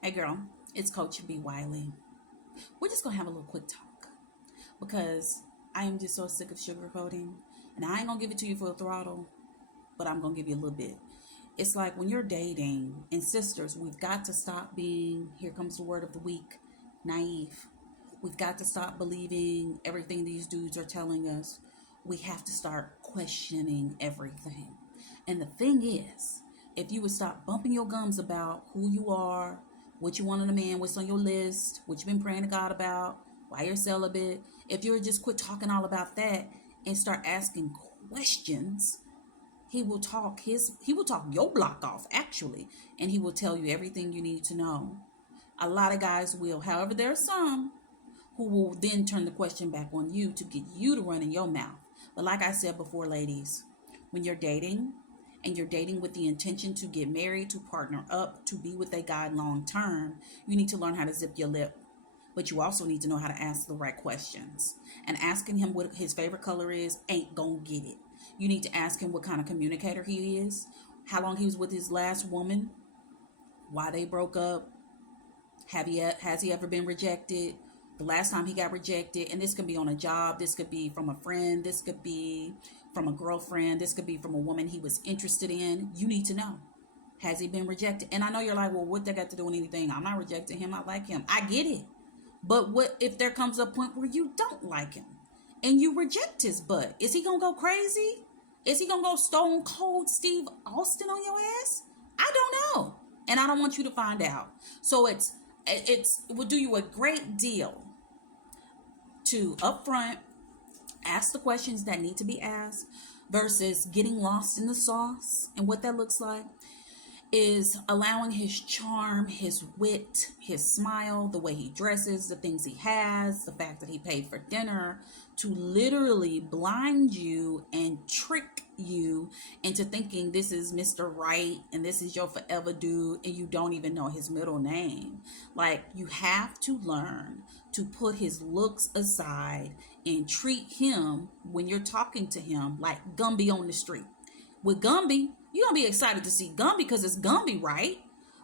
Hey girl, it's Coach B. Wiley. We're just gonna have a little quick talk because I am just so sick of sugarcoating, and I ain't gonna give it to you for a throttle, but I'm gonna give you a little bit. It's like when you're dating, and sisters, we've got to stop being, here comes the word of the week, naive. We've got to stop believing everything these dudes are telling us. We have to start questioning everything. And the thing is, if you would stop bumping your gums about who you are, what you want in a man, what's on your list, what you've been praying to God about, why you're celibate, if you would just quit talking all about that and start asking questions, he will talk your block off actually, and he will tell you everything you need to know. A lot of guys will. However, there are some who will then turn the question back on you to get you to run in your mouth. But like I said before, ladies, when you're dating and you're dating with the intention to get married, to partner up, to be with a guy long term, you need to learn how to zip your lip. But you also need to know how to ask the right questions. And asking him what his favorite color is ain't gonna get it. You need to ask him what kind of communicator he is, how long he was with his last woman, why they broke up, has he ever been rejected, the last time he got rejected. And this could be on a job, this could be from a friend, this could be from a girlfriend, this could be from a woman he was interested in. You need to know, has he been rejected? And I know you're like, well, what that got to do with anything? I'm not rejecting him, I like him. I get it. But what if there comes a point where you don't like him and you reject his butt? Is he gonna go crazy? Is he gonna go stone cold Steve Austin on your ass? I don't know, and I don't want you to find out. So it will do you a great deal to upfront ask the questions that need to be asked versus getting lost in the sauce. And what that looks like is allowing his charm, his wit, his smile, the way he dresses, the things he has, the fact that he paid for dinner, to literally blind you and trick you into thinking this is Mr. Right and this is your forever dude, and you don't even know his middle name. Like, you have to learn to put his looks aside and treat him, when you're talking to him, like Gumby on the street. With Gumby, you're going to be excited to see Gumby because it's Gumby, right?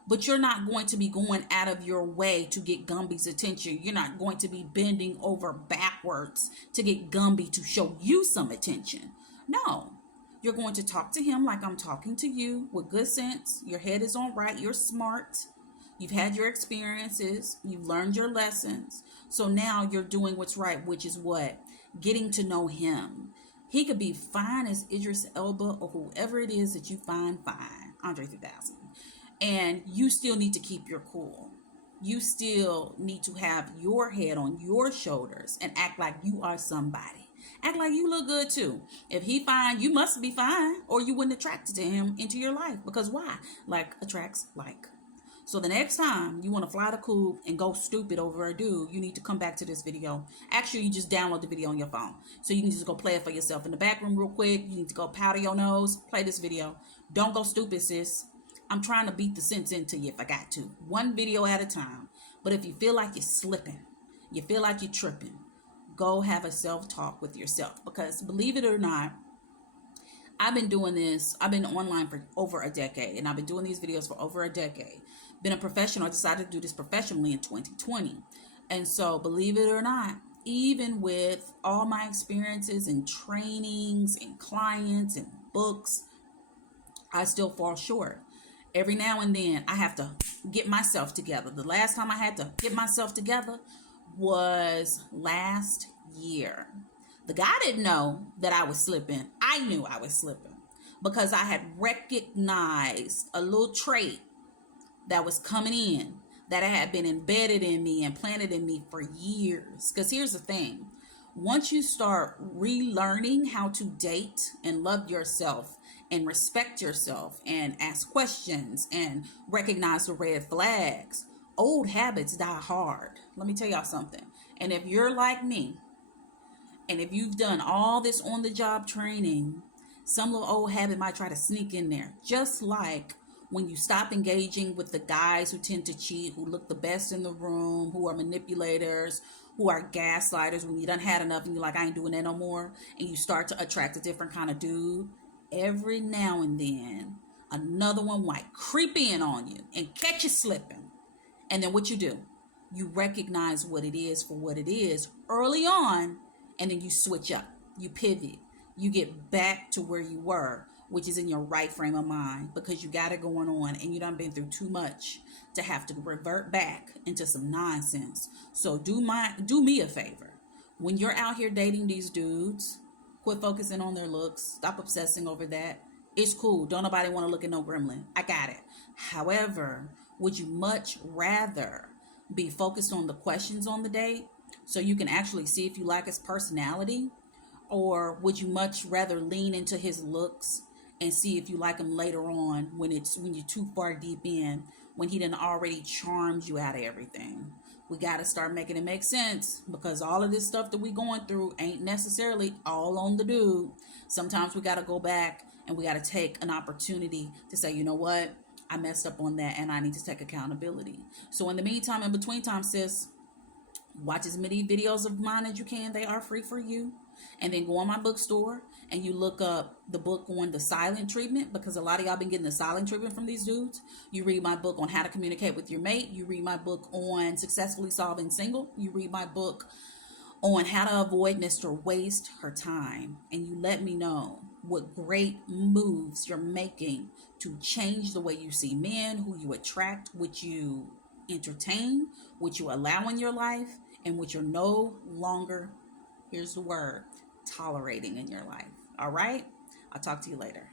But you're not going to be going out of your way to get Gumby's attention. You're not going to be bending over backwards to get Gumby to show you some attention. No, you're going to talk to him like I'm talking to you, with good sense. Your head is on right. You're smart. You've had your experiences. You've learned your lessons. So now you're doing what's right, which is what? Getting to know him. He could be fine as Idris Elba or whoever it is that you find fine, Andre 3000. And you still need to keep your cool. You still need to have your head on your shoulders and act like you are somebody. Act like you look good too. If he fine, you must be fine, or you wouldn't attract him into your life. Because why? Like attracts like. So the next time you want to fly the coop and go stupid over a dude, you need to come back to this video. Actually, you just download the video on your phone. So you can just go play it for yourself in the back room real quick. You need to go powder your nose, play this video. Don't go stupid, sis. I'm trying to beat the sense into you if I got to. One video at a time. But if you feel like you're slipping, you feel like you're tripping, go have a self-talk with yourself. Because believe it or not, I've been doing this. I've been online for over a decade, and I've been doing these videos for over a decade. Been a professional. I decided to do this professionally in 2020. And so, believe it or not, even with all my experiences and trainings and clients and books, I still fall short. Every now and then, I have to get myself together. The last time I had to get myself together was last year. The guy didn't know that I was slipping. I knew I was slipping because I had recognized a little trait that was coming in, that had been embedded in me and planted in me for years. Because here's the thing. Once you start relearning how to date and love yourself and respect yourself and ask questions and recognize the red flags, old habits die hard. Let me tell y'all something. And if you're like me, and if you've done all this on the job training, some little old habit might try to sneak in there. Just like when you stop engaging with the guys who tend to cheat, who look the best in the room, who are manipulators, who are gaslighters, when you done had enough and you're like, I ain't doing that no more, and you start to attract a different kind of dude, every now and then, another one might creep in on you and catch you slipping. And then what you do, you recognize what it is for what it is early on, and then you switch up, you pivot, you get back to where you were, which is in your right frame of mind, because you got it going on and you done been through too much to have to revert back into some nonsense. So do me a favor. When you're out here dating these dudes, quit focusing on their looks. Stop obsessing over that. It's cool. Don't nobody want to look at no gremlin. I got it. However, would you much rather be focused on the questions on the date so you can actually see if you like his personality? Or would you much rather lean into his looks and see if you like him later on, when you're too far deep in, when he done already charmed you out of everything? We got to start making it make sense, because all of this stuff that we going through ain't necessarily all on the dude. Sometimes we got to go back and we got to take an opportunity to say, you know what, I messed up on that and I need to take accountability. So in the meantime, in between time, sis, watch as many videos of mine as you can. They are free for you. And then go on my bookstore and you look up the book on the silent treatment, because a lot of y'all been getting the silent treatment from these dudes. You read my book on how to communicate with your mate. You read my book on successfully solving single. You read my book on how to avoid Mr. Waste Her Time. And you let me know what great moves you're making to change the way you see men, who you attract, what you entertain, what you allow in your life, and what you're no longer, here's the word, tolerating in your life. All right? I'll talk to you later.